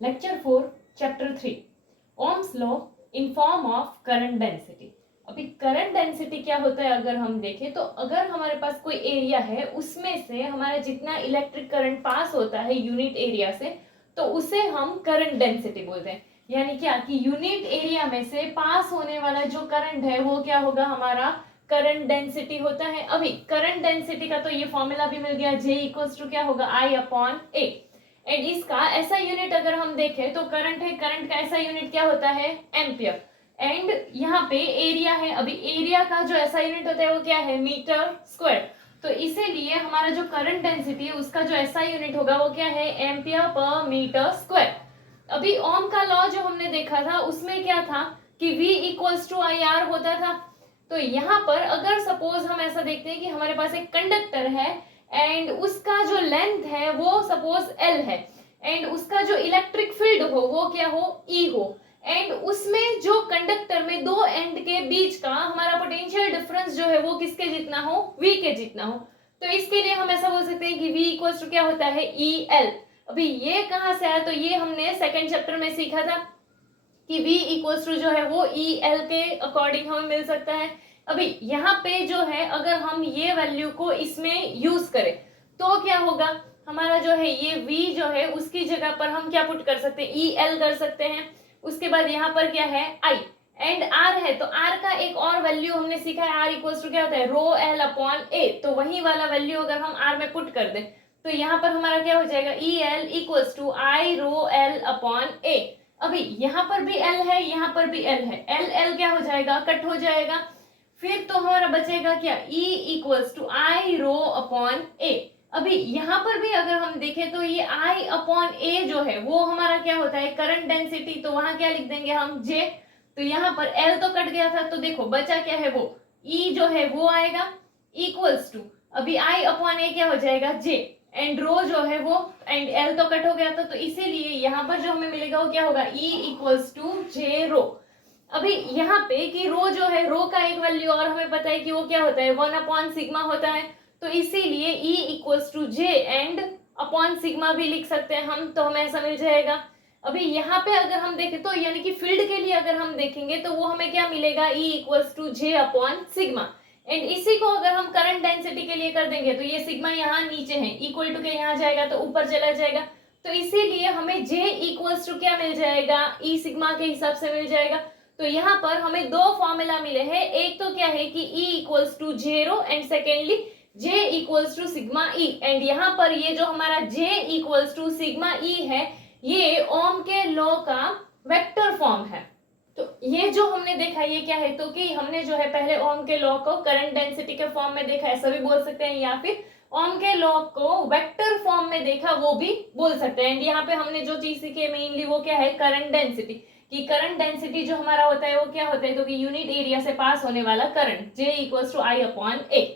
Lecture 4 chapter 3 Ohm's law in form of current density. अभी current density क्या होता है अगर हम देखें तो अगर हमारे पास कोई एरिया है उसमें से हमारा जितना इलेक्ट्रिक करंट पास होता है यूनिट एरिया से तो उसे हम करंट डेंसिटी बोलते हैं। यानी क्या कि यूनिट एरिया में से पास होने वाला जो करंट है वो क्या होगा, हमारा करंट डेंसिटी होता है। अभी करंट डेंसिटी का तो ये फॉर्मूला भी मिल गया, J इक्वल्स टू क्या होगा, I/A। एंड इसका ऐसा यूनिट अगर हम देखें तो करंट है, करंट का ऐसा यूनिट क्या होता है, एम्पियर। एंड यहाँ पे एरिया है, अभी एरिया का जो ऐसा यूनिट होता है वो क्या है, मीटर स्क्वायर। तो इसीलिए हमारा जो करंट डेंसिटी है उसका जो ऐसा यूनिट होगा वो क्या है, एम्पियर पर मीटर स्क्वायर। अभी ओम का लॉ जो हमने देखा था उसमें क्या था कि V इक्वल्स टू IR होता था। तो यहाँ पर अगर सपोज हम ऐसा देखते हैं कि हमारे पास एक कंडक्टर है एंड उसका जो लेंथ है वो सपोज L है एंड उसका जो इलेक्ट्रिक फील्ड हो वो क्या हो, E हो। एंड उसमें जो कंडक्टर में दो एंड के बीच का हमारा पोटेंशियल डिफरेंस जो है वो किसके जितना हो, V के जितना हो। तो इसके लिए हम ऐसा बोल सकते हैं कि V इक्वल्स टू क्या होता है, EL। अभी ये कहाँ से आया, तो ये हमने सेकेंड चैप्टर में सीखा था कि V इक्वल्स टू जो है वो EL के अकॉर्डिंग हमें मिल सकता है। अभी यहाँ पे जो है अगर हम ये वैल्यू को इसमें यूज करें तो क्या होगा, हमारा जो है ये V जो है उसकी जगह पर हम क्या पुट कर सकते हैं, EL कर सकते हैं। उसके बाद यहाँ पर क्या है, I एंड R है, तो R का एक और वैल्यू हमने सीखा है, R इक्वल्स टू क्या होता है, रो L अपॉन A। तो वही वाला वैल्यू अगर हम R में पुट कर दें तो यहाँ पर हमारा क्या हो जाएगा, EL equals to I rho L upon A। अभी यहाँ पर भी L है, यहाँ पर भी L है, L L क्या हो जाएगा, कट हो जाएगा। फिर तो हमारा बचेगा क्या, E equals to I rho upon A। अभी यहाँ पर भी अगर हम देखें तो ये I अपॉन A जो है वो हमारा क्या होता है, करंट डेंसिटी। तो वहां क्या लिख देंगे हम, J। तो यहाँ पर L तो कट गया था तो देखो बचा क्या है, वो E जो है वो आएगा इक्वल्स टू, अभी I अपॉन A क्या हो जाएगा, J एंड रो जो है वो, एंड L तो कट हो गया था तो इसीलिए यहाँ पर जो हमें मिलेगा वो क्या होगा, E इक्वल्स टू J रो। अभी यहाँ पे कि रो जो है, रो का एक वैल्यू और हमें पता है कि वो क्या होता है, 1 अपॉन सिग्मा होता है। तो इसीलिए E equals to J and upon sigma भी लिख सकते हैं हम, तो हमें ऐसा मिल जाएगा। अभी यहाँ पे अगर हम देखें तो यानी कि फील्ड के लिए अगर हम देखेंगे तो वो हमें क्या मिलेगा, E equals to J upon sigma. And इसी को अगर हम करंट डेंसिटी के लिए कर देंगे तो ये सिग्मा यहाँ नीचे है, इक्वल टू के यहाँ जाएगा तो ऊपर चला जाएगा। तो इसीलिए हमें J इक्वल्स टू क्या मिल जाएगा, E सिग्मा के हिसाब से मिल जाएगा। तो यहाँ पर हमें दो फॉर्मूला मिले हैं, एक तो क्या है कि E equals to J and secondly J equals to sigma E। And यहाँ पर ये जो हमारा J equals to sigma E है ये ओम के लॉ का वेक्टर फॉर्म है। तो ये जो हमने देखा ये क्या है, तो कि हमने जो है पहले ओम के लॉ को करंट डेंसिटी के फॉर्म में देखा, ऐसा भी बोल सकते हैं, या फिर ओम के लॉ को वेक्टर फॉर्म में देखा वो भी बोल सकते हैं। एंड यहाँ पे हमने जो चीज सीखी है मेनली वो क्या है, करंट डेंसिटी। कि करंट डेंसिटी जो हमारा होता है वो क्या होता है, तो कि यूनिट एरिया से पास होने वाला current J equals to I upon A।